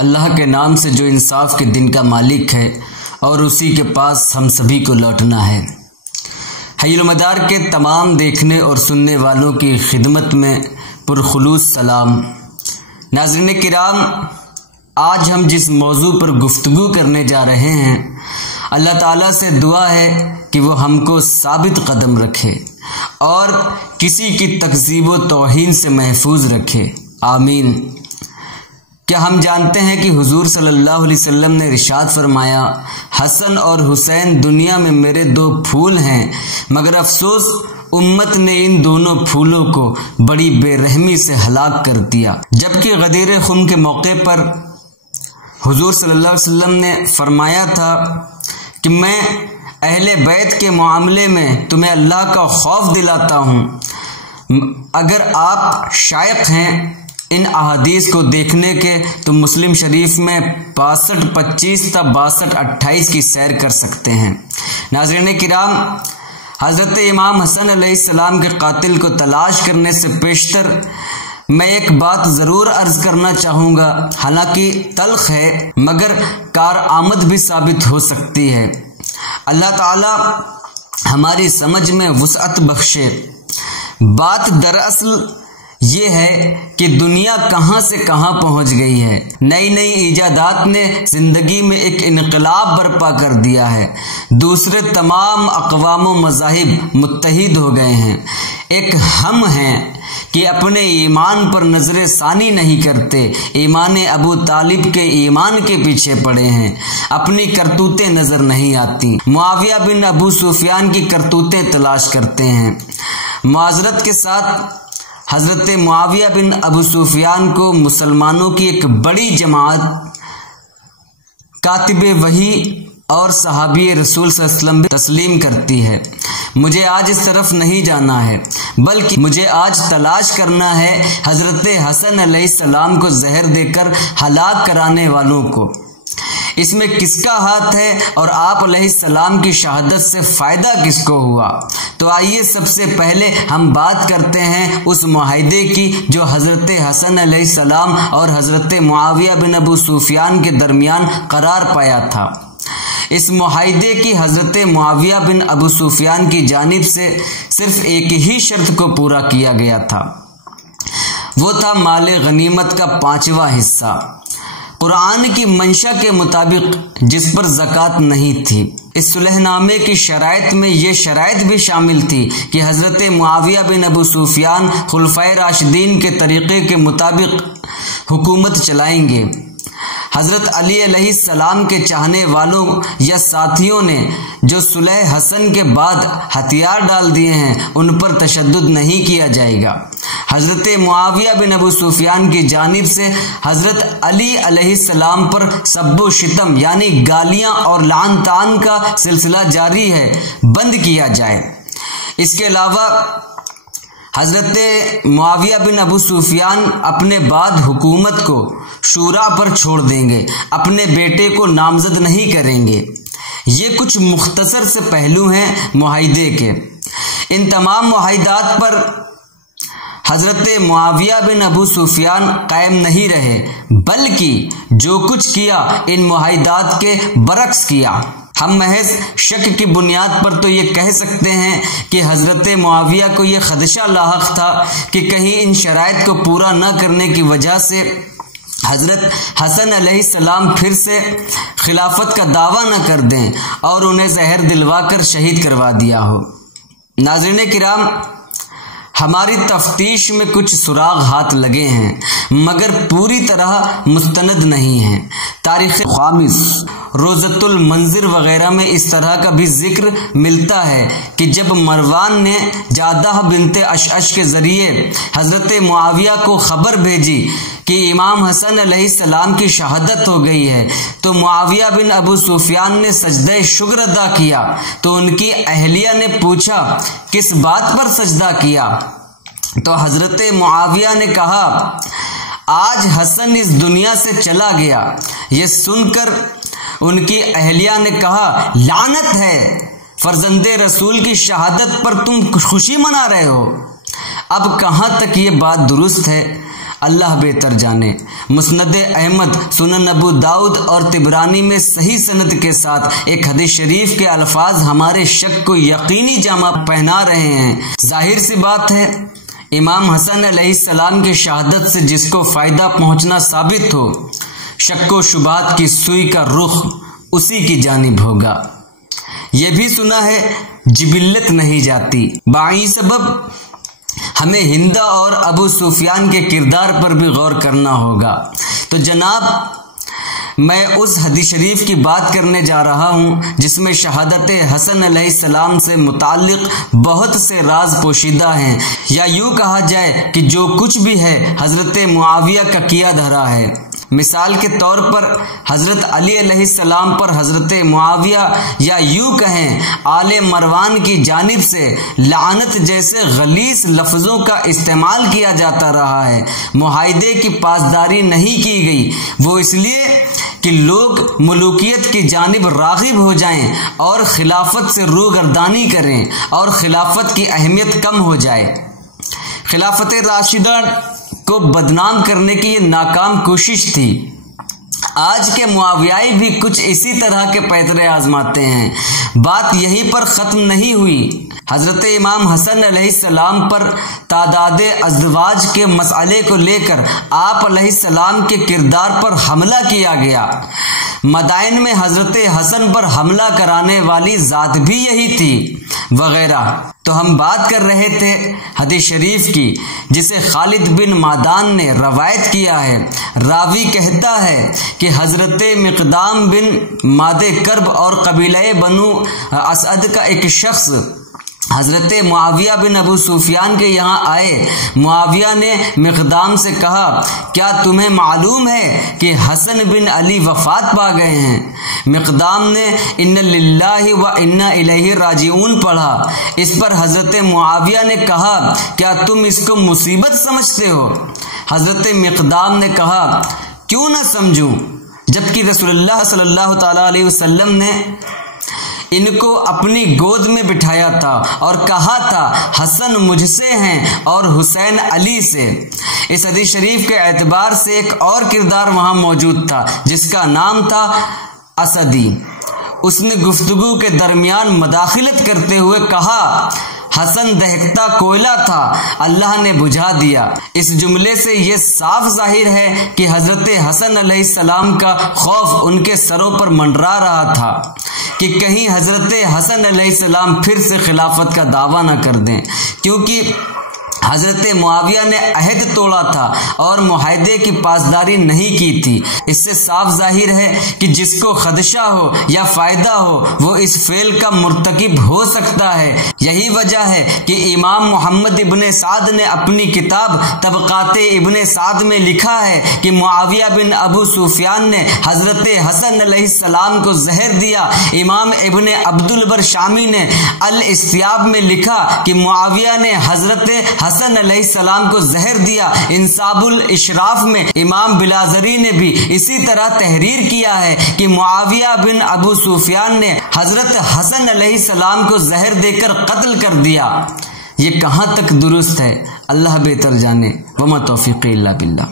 اللہ کے نام سے جو انصاف کے دن کا مالک ہے اور اسی کے پاس ہم سبھی کو لوٹنا ہے۔ حی المدار کے تمام دیکھنے اور سننے والوں کی خدمت میں پرخلوص سلام۔ ناظرین کرام، آج ہم جس موضوع پر گفتگو کرنے جا رہے ہیں، اللہ تعالیٰ سے دعا ہے کہ وہ ہم کو ثابت قدم رکھے اور کسی کی تکذیب و توہین سے محفوظ رکھے، آمین۔ کیا ہم جانتے ہیں کہ حضور صلی اللہ علیہ وسلم نے ارشاد فرمایا، حسن اور حسین دنیا میں میرے دو پھول ہیں، مگر افسوس امت نے ان دونوں پھولوں کو بڑی بے رحمی سے ہلاک کر دیا۔ جبکہ غدیر خم کے موقع پر حضور صلی اللہ علیہ وسلم نے فرمایا تھا کہ میں اہل بیت کے معاملے میں تمہیں اللہ کا خوف دلاتا ہوں۔ اگر آپ شائق ہیں ان احادیث کو دیکھنے کے تو مسلم شریف میں 65-25 تا 62-28 کی سیر کر سکتے ہیں۔ ناظرین کرام، حضرت امام حسن علیہ السلام کے قاتل کو تلاش کرنے سے پیشتر میں ایک بات ضرور عرض کرنا چاہوں گا، حالانکہ تلخ ہے مگر کارآمد بھی ثابت ہو سکتی ہے۔ اللہ تعالی ہماری سمجھ میں وسعت بخشے۔ بات دراصل یہ ہے کہ دنیا کہاں سے کہاں پہنچ گئی ہے۔ نئی نئی ایجادات نے زندگی میں ایک انقلاب برپا کر دیا ہے۔ دوسرے تمام اقوام و مذاہب متحد ہو گئے ہیں۔ ایک ہم ہیں کہ اپنے ایمان پر نظر ثانی نہیں کرتے، ایمان ابو طالب کے ایمان کے پیچھے پڑے ہیں، اپنی کرتوتیں نظر نہیں آتی، معاویہ بن ابو سفیان کی کرتوتیں تلاش کرتے ہیں۔ معذرت کے ساتھ حضرت معاویہ بن ابو سفیان کو مسلمانوں کی ایک بڑی جماعت کاتب وحی اور صحابی رسول صلی اللہ علیہ وسلم تسلیم کرتی ہے۔ مجھے آج اس طرف نہیں جانا ہے، بلکہ مجھے آج تلاش کرنا ہے حضرت حسن علیہ السلام کو زہر دے کر ہلاک کرانے والوں کو۔ اس میں کس کا ہاتھ ہے اور آپ علیہ السلام کی شہادت سے فائدہ کس کو ہوا؟ تو آئیے سب سے پہلے ہم بات کرتے ہیں اس معاہدے کی جو حضرت حسن علیہ السلام اور حضرت معاویہ بن ابو سفیان کے درمیان قرار پایا تھا۔ اس معاہدے کی حضرت معاویہ بن ابو سفیان کی جانب سے صرف ایک ہی شرط کو پورا کیا گیا تھا، وہ تھا مال غنیمت کا 5واں حصہ، قرآن کی منشا کے مطابق جس پر زکوٰۃ نہیں تھی۔ اس صلح نامے کی شرائط میں یہ شرائط بھی شامل تھی کہ حضرت معاویہ بن ابو سفیان خلفائے راشدین کے طریقے کے مطابق حکومت چلائیں گے۔ حضرت علی علیہ السلام کے چاہنے والوں یا ساتھیوں نے جو صلح حسن کے بعد ہتھیار ڈال دیے ہیں ان پر تشدد نہیں کیا جائے گا۔ حضرت معاویہ بن ابو سفیان کی جانب سے حضرت علی علیہ السلام پر سب و شتم یعنی گالیاں اور لعن طعن کا سلسلہ جاری ہے، بند کیا جائے۔ اس کے علاوہ حضرت معاویہ بن ابو سفیان اپنے بعد حکومت کو شورا پر چھوڑ دیں گے، اپنے بیٹے کو نامزد نہیں کریں گے۔ یہ کچھ مختصر سے پہلو ہیں معاہدے کے۔ ان تمام معاہدات پر حضرت معاویہ بن ابو سفیان قائم نہیں رہے، بلکہ جو کچھ کیا ان معاہدات کے برعکس کیا۔ ہم محض شک کی بنیاد پر تو یہ کہہ سکتے ہیں کہ حضرت معاویہ کو یہ خدشہ لاحق تھا کہ کہیں ان شرائط کو پورا نہ کرنے کی وجہ سے حضرت حسن علیہ السلام پھر سے خلافت کا دعویٰ نہ کر دیں اور انہیں زہر دلوا کر شہید کروا دیا ہو۔ ناظرین کرام، ہماری تفتیش میں کچھ سراغ ہاتھ لگے ہیں مگر پوری طرح مستند نہیں ہیں۔ تاریخ خامس، روضۃ المنظر وغیرہ میں اس طرح کا بھی ذکر ملتا ہے کہ جب مروان نے جادہ بنت اشعث کے ذریعے حضرت معاویہ کو خبر بھیجی کہ امام حسن علیہ السلام کی شہادت ہو گئی ہے تو معاویہ بن ابو سفیان نے سجدہ شکر ادا کیا، تو ان کی اہلیہ نے پوچھا کس بات پر سجدہ کیا؟ تو حضرت معاویہ نے کہا آج حسن اس دنیا سے چلا گیا۔ یہ سن کر ان کی اہلیہ نے کہا لعنت ہے، فرزند رسول کی شہادت پر تم خوشی منا رہے ہو۔ اب کہاں تک یہ بات درست ہے؟ اللہ بہتر جانے۔ مسند احمد، سنن ابو داؤد اور طبرانی میں صحیح سند کے ساتھ ایک حدیث شریف کے الفاظ ہمارے شک کو یقینی جامہ پہنا رہے ہیں۔ ظاہر سی بات ہے، امام حسن علیہ السلام کی شہادت سے جس کو فائدہ پہنچنا ثابت ہو، شک و شبہات کی سوئی کا رخ اسی کی جانب ہوگا۔ یہ بھی سنا ہے جبلت نہیں جاتی، بائی سبب ہمیں ہندا اور ابو سفیان کے کردار پر بھی غور کرنا ہوگا۔ تو جناب، میں اس حدیث شریف کی بات کرنے جا رہا ہوں جس میں شہادت حسن علیہ السلام سے متعلق بہت سے راز پوشیدہ ہیں، یا یوں کہا جائے کہ جو کچھ بھی ہے حضرت معاویہ کا کیا دھرا ہے۔ مثال کے طور پر حضرت علی علیہ السلام پر حضرت معاویہ یا یوں کہیں آل مروان کی جانب سے لعنت جیسے غلیظ لفظوں کا استعمال کیا جاتا رہا ہے۔ معاہدے کی پاسداری نہیں کی گئی، وہ اس لیے کہ لوگ ملوکیت کی جانب راغب ہو جائیں اور خلافت سے روگردانی کریں اور خلافت کی اہمیت کم ہو جائے۔ خلافت راشدہ کو بدنام کرنے کی یہ ناکام کوشش تھی۔ آج کے معاویائی بھی کچھ اسی طرح کے پیترے آزماتے ہیں۔ بات یہیں پر ختم نہیں ہوئی۔ حضرت امام حسن علیہ السلام پر تعداد ازدواج کے مسئلے کو لے کر آپ علیہ السلام کے کردار پر حملہ کیا گیا۔ مدائن میں حضرت حسن پر حملہ کرانے والی ذات بھی یہی تھی، وغیرہ۔ تو ہم بات کر رہے تھے حدیث شریف کی جسے خالد بن معدان نے روایت کیا ہے۔ راوی کہتا ہے کہ حضرت مقدام بن ماد کرب اور قبیلہ بنو اسعد کا ایک شخص حضرت معاویہ بن ابو سفیان کے یہاں آئے۔ معاویہ نے مقدام سے کہا، کیا تمہیں معلوم ہے کہ حسن بن علی وفات پا گئے ہیں؟ مقدام نے ان للہ و انا الیہ راجعون پڑھا۔ اس پر حضرت معاویہ نے کہا، کیا تم اس کو مصیبت سمجھتے ہو؟ حضرت مقدام نے کہا، کیوں نہ سمجھوں، جبکہ رسول اللہ صلی اللہ تعالی علیہ وسلم نے ان کو اپنی گود میں بٹھایا تھا اور کہا تھا حسن مجھ سے ہیں اور حسین علی سے۔ اس حدیث شریف کے اعتبار سے ایک اور کردار وہاں موجود تھا جس کا نام تھا اسدی۔ اس نے گفتگو کے درمیان مداخلت کرتے ہوئے کہا، حسن دہکتا کوئلہ تھا، اللہ نے بجھا دیا۔ اس جملے سے یہ صاف ظاہر ہے کہ حضرت حسن علیہ السلام کا خوف ان کے سروں پر منڈرا رہا تھا کہ کہیں حضرت حسن علیہ السلام پھر سے خلافت کا دعویٰ نہ کر دیں، کیونکہ حضرت معاویہ نے عہد توڑا تھا اور معاہدے کی پاسداری نہیں کی تھی۔ اس سے صاف ظاہر ہے کہ جس کو خدشہ ہو یا فائدہ ہو وہ اس فعل کا مرتکب ہو سکتا ہے۔ یہی وجہ ہے کہ امام محمد ابن سعد نے اپنی کتاب طبقات ابن سعد میں لکھا ہے کہ معاویہ بن ابو سفیان نے حضرت حسن علیہ السلام کو زہر دیا۔ امام ابن عبد البر شامی نے الاستیاب میں لکھا کہ معاویہ نے حضرت حسن علیہ السلام کو زہر دیا۔ انصاب الاشراف میں امام بلازری نے بھی اسی طرح تحریر کیا ہے کہ معاویہ بن ابو سفیان نے حضرت حسن علیہ السلام کو زہر دے کر قتل کر دیا۔ یہ کہاں تک درست ہے اللہ بہتر جانے، وما توفیقی الا باللہ۔